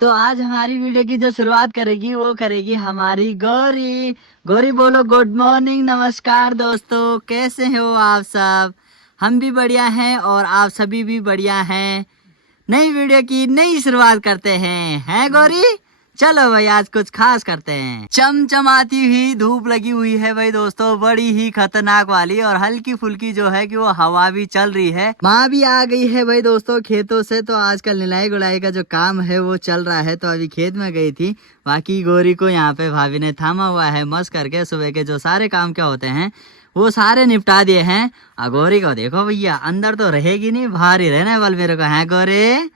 तो आज हमारी वीडियो की जो शुरुआत करेगी वो करेगी हमारी गौरी। गौरी बोलो गुड मॉर्निंग, नमस्कार दोस्तों, कैसे हो आप सब। हम भी बढ़िया हैं और आप सभी भी बढ़िया हैं। नई वीडियो की नई शुरुआत करते हैं गौरी। चलो भाई आज कुछ खास करते हैं। चमचमाती हुई धूप लगी हुई है भाई दोस्तों, बड़ी ही खतरनाक वाली, और हल्की फुल्की जो है कि वो हवा भी चल रही है। माँ भी आ गई है भाई दोस्तों खेतों से, तो आजकल निलाई गुड़ाई का जो काम है वो चल रहा है, तो अभी खेत में गई थी। बाकी गौरी को यहाँ पे भाभी ने थामा हुआ है मस्त करके, सुबह के जो सारे काम क्या होते हैं वो सारे निपटा दिए हैं। गौरी को देखो भैया, अंदर तो रहेगी नहीं, बाहर ही रहने वाल मेरे को है गौरी।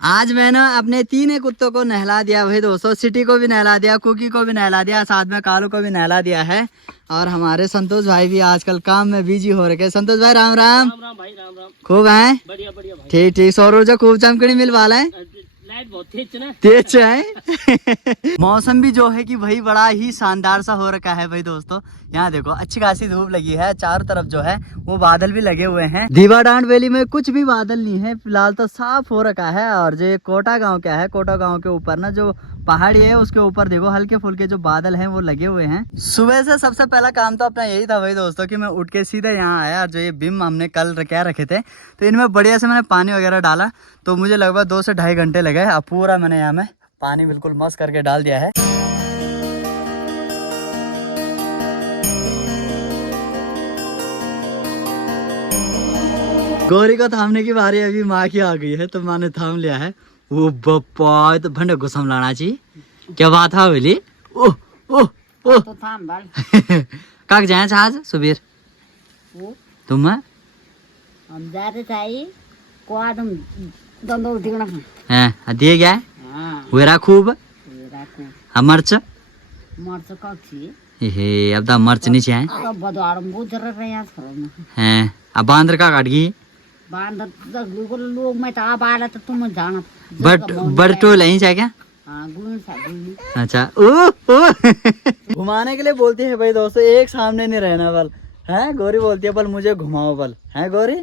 आज मैंने अपने 3 कुत्तों को नहला दिया भाई दोस्तों, सिटी को भी नहला दिया, कुकी को भी नहला दिया, साथ में कालू को भी नहला दिया है। और हमारे संतोष भाई भी आजकल काम में बिजी हो रखे। संतोष भाई राम राम। राम भाई राम राम। खूब है, बढ़िया बढ़िया भाई। ठीक ठीक। सौर ऊर्जा खूब चमकड़ी मिल वाला है, लाइट बहुत तेज ना, तेज है। मौसम भी जो है कि भाई बड़ा ही शानदार सा हो रखा है भाई दोस्तों। यहाँ देखो अच्छी खासी धूप लगी है, चारों तरफ जो है वो बादल भी लगे हुए हैं। दीवा डांड वैली में कुछ भी बादल नहीं है फिलहाल, तो साफ हो रखा है। और जो कोटा गांव क्या है, कोटा गांव के ऊपर ना जो पहाड़ी है उसके ऊपर देखो हल्के फुल्के जो बादल हैं वो लगे हुए हैं। सुबह से सबसे पहला काम तो अपना यही था भाई दोस्तों कि मैं उठ के सीधे यहाँ आया। जो ये बिम हमने कल क्या रखे थे, तो इनमें बढ़िया से मैंने पानी वगैरह डाला, तो मुझे लगभग 2 से 2.5 घंटे लगे। अब पूरा मैंने यहाँ में पानी बिल्कुल मस्त करके डाल दिया है। गौरी को थामने की बारी अभी माँ की आ गई है, तो माँ ने थाम लिया है। वो बप्पा तो भंडे घुसम लाना चाहिए, क्या बात है बोली। ओह ओह ओह तो थाम बाल काक जाए आज सुबीर तुम हम जा रहे थे को आदम दंदो दिगना हैं दिए गया हां वेरा खूब राखो मर्च मर्च कक्षी हे अब दा मर्च नहीं चाहिए अब बदवाड़म बहुत जरा रे यार छोड़ना हैं। अब बांदर का काट गई बांध लोग में तो अब आला तो तुम जाना बट टोल नहीं चाहिए क्या। हां गुण सा गुण अच्छा ओ घुमाने के लिए बोलती है भाई दोस्तों, एक सामने नहीं रहना बल है। गौरी बोलती है बल मुझे घुमाओ बल है। गौरी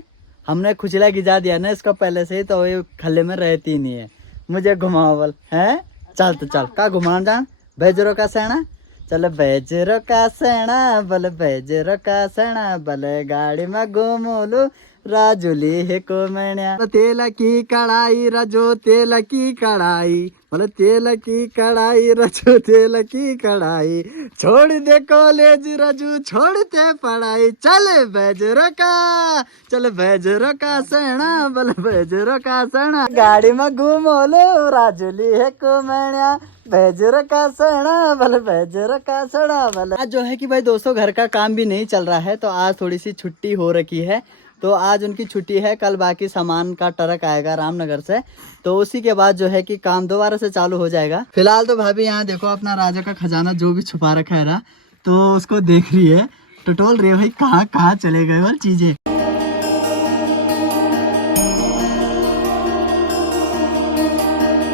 हमने खुचला गिजा दिया ना इसका पहले से ही, तो ये खल्ले में रहती नहीं है। मुझे घुमाओ बल है, चल तो चल का घुमान जान। बेजरो का सेना चल, बेजरो का सेना बल, बेजरो का सेना बल, गाड़ी में घूमोलू राजुली है को मैंने। तेल की कढ़ाई रजो तेल की कढ़ाई, बोले तेल की कढ़ाई रजो तेल की कढ़ाई, छोड़ दे कॉलेज रजू छोड़ते पढ़ाई, चल बेजरो का, चल बेजरो का सेना बोले बेजरो का सेना, गाड़ी में घूमो लो राजुली है को मैंने, बेजरो का सेना बोले बेजरो का सेना बोले। आज जो है कि भाई दोस्तों घर का काम भी नहीं चल रहा है, तो आज थोड़ी सी छुट्टी हो रखी है, तो आज उनकी छुट्टी है। कल बाकी सामान का ट्रक आएगा रामनगर से, तो उसी के बाद जो है कि काम दोबारा से चालू हो जाएगा। फिलहाल तो भाभी यहाँ देखो अपना राजा का खजाना जो भी छुपा रखा है ना, तो उसको देख रही है, टटोल रही है भाई कहाँ कहाँ चले गए वो चीजें।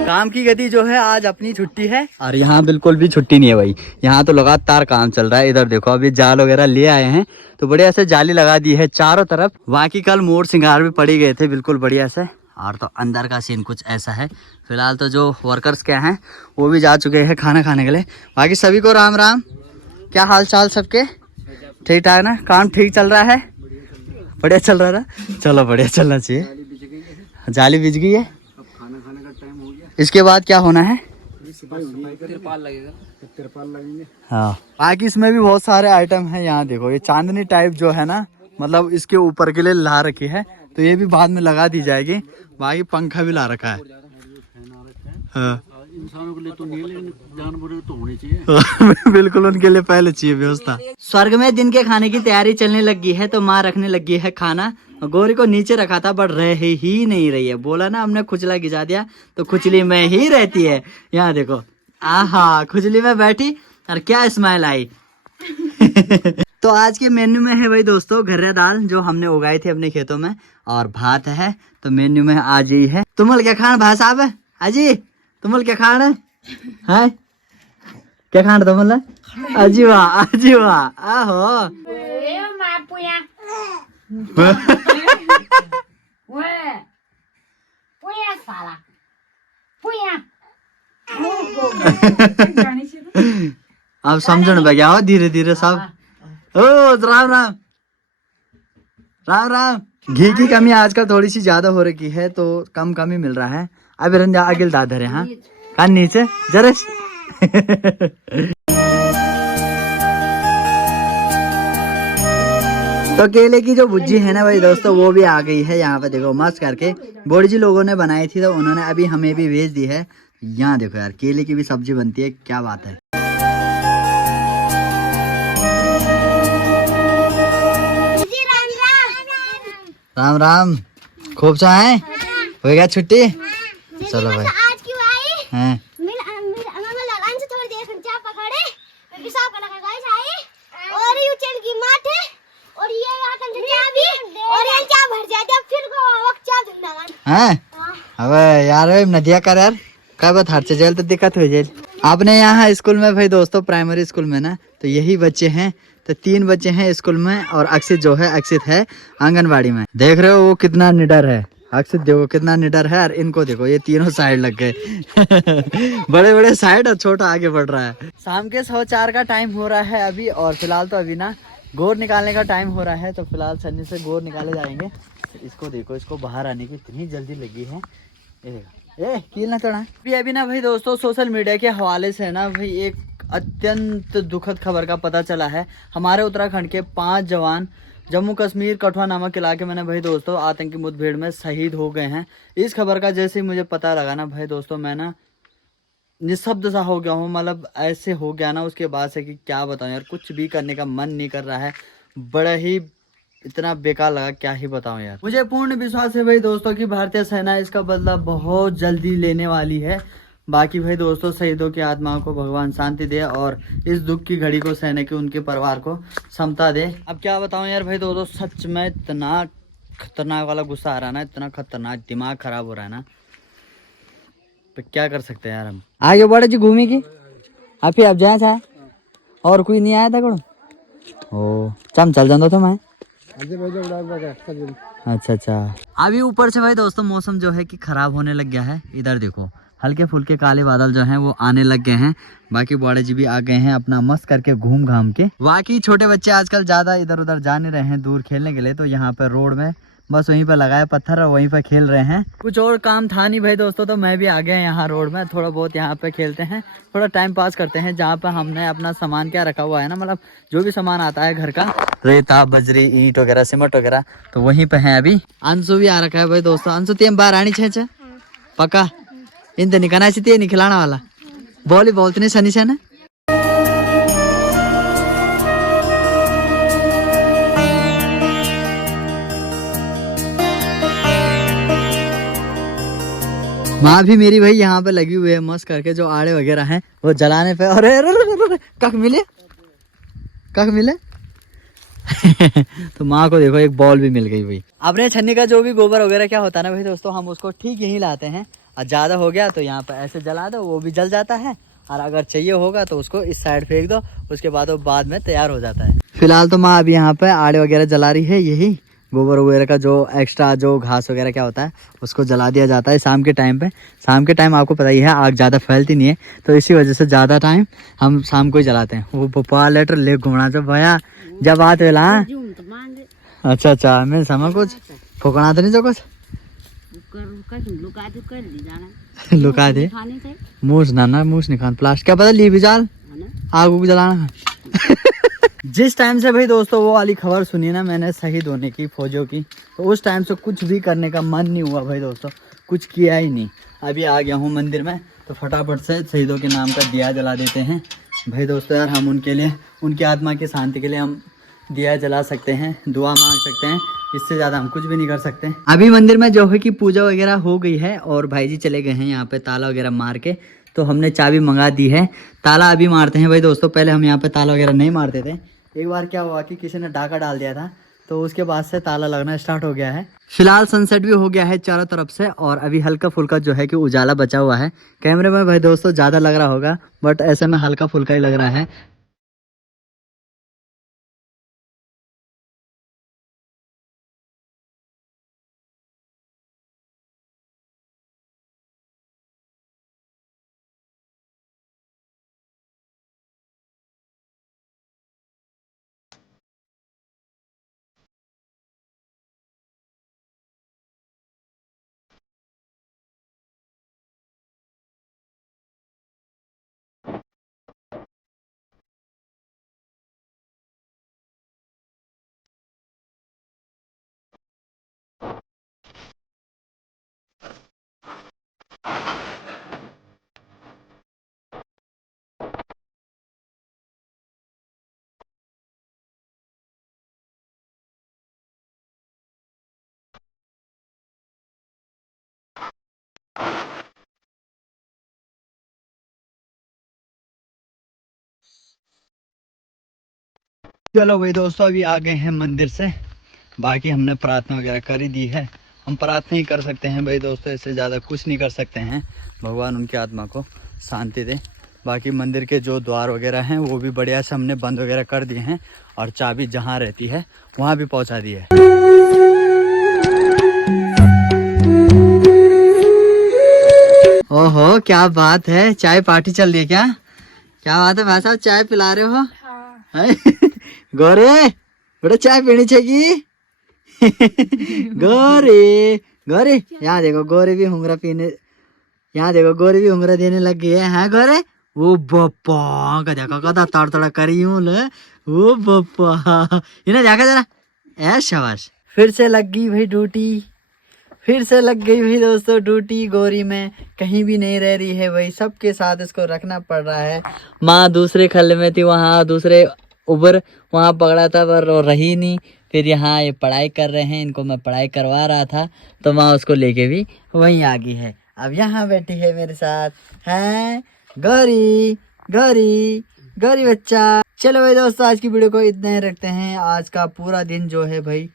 काम की गति जो है आज अपनी छुट्टी है, और यहाँ बिल्कुल भी छुट्टी नहीं है भाई। यहाँ तो लगातार काम चल रहा है। इधर देखो अभी जाल वगैरह ले आए हैं, तो बढ़िया से जाली लगा दी है चारों तरफ। बाकी कल मोर सिंगार भी पड़ी गए थे बिल्कुल बढ़िया से। और तो अंदर का सीन कुछ ऐसा है। फिलहाल तो जो वर्कर्स क्या हैं वो भी जा चुके हैं खाना खाने के लिए। बाकी सभी को राम राम। क्या हाल चाल सबके, ठीक ठाक ना, काम ठीक चल रहा है, बढ़िया चल रहा है। चलो बढ़िया चलना चाहिए। जाली बिछ गई है, इसके बाद क्या होना है, तिरपाल लगेगा, तिरपाल लगेंगे। हाँ बाकी इसमें भी बहुत सारे आइटम हैं। यहाँ देखो ये चांदनी टाइप जो है ना, मतलब इसके ऊपर के लिए ला रखी है, तो ये भी बाद में लगा दी जाएगी। बाकी पंखा भी ला रखा है। हाँ इंसानों के लिए तो नहीं, लेकिन जानवरों को तो होनी चाहिए। बिल्कुल उनके लिए पहले चाहिए व्यवस्था। स्वर्ग में दिन के खाने की तैयारी चलने लगी है, तो माँ रखने लगी है खाना। गौरी को नीचे रखा था बट रह ही नहीं रही है। बोला ना हमने खुजला गिजा दिया, तो खुजली में ही रहती है। यहाँ देखो आहा खुजली में बैठी और क्या स्माइल आई। तो आज के मेन्यू में है भाई दोस्तों घर्रा दाल जो हमने उगाई थी अपने खेतों में, और भात है। तो मेन्यू में आज ही है। तुमल क्या खान भाई साहब है अजी, तुमल क्या खान है क्या खान तुमल अजी वाह अजी वाह आहो साला पुया अब समझण पे गया हो धीरे धीरे सब। ओ राम राम राम राम। घी की कमी आजकल थोड़ी सी ज्यादा हो रखी है तो कम कम ही मिल रहा है। अब रंजा आगे दादर है। हाँ कान नीचे जरा तो केले की जो भुज्जी है ना भाई दोस्तों वो भी आ गई है यहाँ पे। देखो मस्त करके बोड़ी जी लोगों ने बनाई थी तो उन्होंने अभी हमें भी भेज दी है। यहाँ देखो यार केले की भी सब्जी बनती है, क्या बात है। राम राम खूब सा है हो गया छुट्टी। चलो भाई आज क्यों आई हैं थोड़ी देर चाय पकड़े पेशाब करने गाइस आई और यू चल की माथे और ये आतन से चाबी और ये चाय भर जाए जब फिर को वक्त चाय धुंडा हैं। अबे यार नदिया कर यार क्या बात हाथ से जेल तो दिक्कत हो जाए। आपने यहाँ स्कूल में भाई दोस्तों प्राइमरी स्कूल में ना तो यही बच्चे हैं। तो 3 बच्चे हैं स्कूल में और अक्षित जो है अक्षित है आंगनबाड़ी में। देख रहे हो वो कितना निडर है। अक्षित देखो कितना निडर है और इनको देखो ये तीनों साइड लग गए बड़े बड़े साइड और छोटा आगे बढ़ रहा है। शाम के 4:15 का टाइम हो रहा है अभी और फिलहाल तो अभी ना गोर निकालने का टाइम हो रहा है। तो फिलहाल सन्नी से गोर निकाले जाएंगे। इसको देखो इसको बाहर आने की इतनी जल्दी लगी है। ये देखो ए कील ना तोड़ा। अभी ना भाई दोस्तों सोशल मीडिया के हवाले से ना भाई एक अत्यंत दुखद खबर का पता चला है। हमारे उत्तराखंड के 5 जवान जम्मू कश्मीर कठुआ नामक इलाके में ना भाई दोस्तों आतंकी मुठभेड़ में शहीद हो गए हैं। इस खबर का जैसे ही मुझे पता लगा ना भाई दोस्तों मैं ना निशब्द सा हो गया हूँ। मतलब ऐसे हो गया ना उसके बाद से कि क्या बताऊँ यार, कुछ भी करने का मन नहीं कर रहा है। बड़ा ही इतना बेकार लगा क्या ही बताऊं यार। मुझे पूर्ण विश्वास है भाई दोस्तों कि भारतीय सेना इसका बदला बहुत जल्दी लेने वाली है। बाकी भाई दोस्तों शहीदों की आत्माओं को भगवान शांति दे और इस दुख की घड़ी को सहने के उनके परिवार को क्षमता दे। अब क्या बताऊं यार भाई दोस्तों सच में इतना खतरनाक वाला गुस्सा आ रहा है ना, इतना खतरनाक दिमाग खराब हो रहा है ना। तो क्या कर सकते हैं यार हम। आगे बढ़े जी घूमी की आप ही अब जाए चाहे और कोई नहीं आया था कौन ओ चम चल जाता तो मैं। अच्छा अभी ऊपर से भाई दोस्तों मौसम जो है कि खराब होने लग गया है। इधर देखो हल्के फुल्के काले बादल जो हैं वो आने लग गए हैं। बाकी बड़े जी भी आ गए हैं अपना मस्त करके घूम घाम के। बाकी छोटे बच्चे आजकल ज्यादा इधर उधर जा नहीं रहे हैं दूर खेलने के लिए। तो यहाँ पे रोड में बस वहीं पे लगाए पत्थर और वहीं पे खेल रहे हैं। कुछ और काम था नहीं भाई दोस्तों तो मैं भी आ गया यहाँ रोड में। थोड़ा बहुत यहाँ पे खेलते हैं, थोड़ा टाइम पास करते हैं। जहाँ पे हमने अपना सामान क्या रखा हुआ है ना, मतलब जो भी सामान आता है घर का रेता बजरी ईंट वगैरह सीमेंट वगैरह तो वहीं पे है। अभी अंशु भी आ रखा है भाई दोस्तों। अंशु तेम बाहर आनी छे पक्का इन तो निकाना चाहिए नहीं खिलाने वाला बॉल ही बोलते नहीं सनी से ना। माँ भी मेरी भाई यहाँ पे लगी हुई है मस्त करके जो आड़े वगैरह हैं वो जलाने पे। अरे कख मिले कख मिले तो माँ को देखो एक बॉल भी मिल गई भाई। अपने छन्नी का जो भी गोबर वगैरह क्या होता है ना भाई दोस्तों हम उसको ठीक यहीं लाते हैं और ज्यादा हो गया तो यहाँ पे ऐसे जला दो वो भी जल जाता है। और अगर चाहिए होगा तो उसको इस साइड फेंक दो, उसके बाद वो बाद में तैयार हो जाता है। फिलहाल तो माँ अभी यहाँ पे आड़े वगैरह जला रही है। यही गोबर वगैरह का जो एक्स्ट्रा जो घास वगैरह क्या होता है उसको जला दिया जाता है शाम के टाइम पे। शाम के टाइम आपको पता ही है आग ज़्यादा फैलती नहीं है तो इसी वजह से ज़्यादा टाइम हम शाम को ही जलाते हैं। वो भोपाल लेटर ले घूमना जो भैया जब आते वेला। अच्छा मैं समझ कुछ फुकना तो नहीं जो कुछ लुका दे मूस ना मूस नहीं खान प्लास्टिक क्या पता ली भी जाल आग उग जलाना जिस टाइम से भाई दोस्तों वो वाली खबर सुनी ना मैंने शहीद होने की फौजियों की तो उस टाइम से कुछ भी करने का मन नहीं हुआ भाई दोस्तों, कुछ किया ही नहीं। अभी आ गया हूँ मंदिर में तो फटाफट से शहीदों के नाम का दिया जला देते हैं भाई दोस्तों। यार हम उनके लिए उनकी आत्मा की शांति के लिए हम दिया जला सकते हैं, दुआ मांग सकते हैं, इससे ज़्यादा हम कुछ भी नहीं कर सकते। अभी मंदिर में जो है कि पूजा वगैरह हो गई है और भाई जी चले गए हैं यहाँ पे ताला वगैरह मार के। तो हमने चाबी मंगा दी है, ताला अभी मारते हैं भाई दोस्तों। पहले हम यहाँ पे ताला वगैरह नहीं मारते थे। एक बार क्या हुआ कि किसी ने डाका डाल दिया था तो उसके बाद से ताला लगना स्टार्ट हो गया है। फिलहाल सनसेट भी हो गया है चारों तरफ से और अभी हल्का फुल्का जो है कि उजाला बचा हुआ है। कैमरे में भाई दोस्तों ज़्यादा लग रहा होगा बट ऐसे में हल्का फुल्का ही लग रहा है। चलो भाई दोस्तों, अभी आ गए हैं मंदिर से। बाकी हमने प्रार्थना वगैरह कर ही दी है। हम प्रार्थना ही कर सकते हैं भाई दोस्तों, इससे ज़्यादा कुछ नहीं कर सकते हैं। भगवान उनकी आत्मा को शांति दे। बाकी मंदिर के जो द्वार वगैरह हैं वो भी बढ़िया से हमने बंद वगैरह कर दिए हैं, और चाबी जहाँ रहती है वहाँ भी पहुँचा दी है। ओहो, क्या बात है, चाय पार्टी चल रही है क्या? क्या बात है भाई साहब, चाय पिला रहे हो? हाँ। गौरे बेटा, चाय पीनी चाहिए। गौरी गौरी, यहाँ देखो गौरी भी हुंगरा पीने, यहाँ देखो गौरी भी हुंगरा देने लग गई है। हाँ गौरे, वो बप्पा का देखो कदा तड़तड़ा करी हूँ ले, वो बप्पा इन्हें देखा जरा, ऐ शाबाश। फिर से लग गई भाई ड्यूटी, फिर से लग गई भाई दोस्तों ड्यूटी। गौरी में कहीं भी नहीं रह रही है भाई, सबके साथ इसको रखना पड़ रहा है। माँ दूसरे खल में थी, वहाँ दूसरे उबर वहाँ पकड़ा था पर वो रही नहीं। फिर यहाँ ये पढ़ाई कर रहे हैं, इनको मैं पढ़ाई करवा रहा था तो माँ उसको लेके भी वहीं आ गई है। अब यहाँ बैठी है मेरे साथ, हैं गौरी गौरी गौरी बच्चा। चलो भाई दोस्तों, आज की वीडियो को इतना ही रखते हैं। आज का पूरा दिन जो है भाई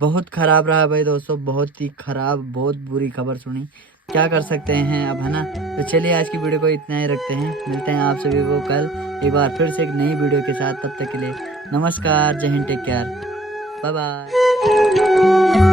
बहुत ख़राब रहा भाई दोस्तों, बहुत ही ख़राब, बहुत बुरी खबर सुनी, क्या कर सकते हैं अब, है ना। तो चलिए आज की वीडियो को इतना ही रखते हैं। मिलते हैं आप सभी को कल एक बार फिर से एक नई वीडियो के साथ। तब तक के लिए नमस्कार, जय हिंद, टेक केयर, बाय बाय।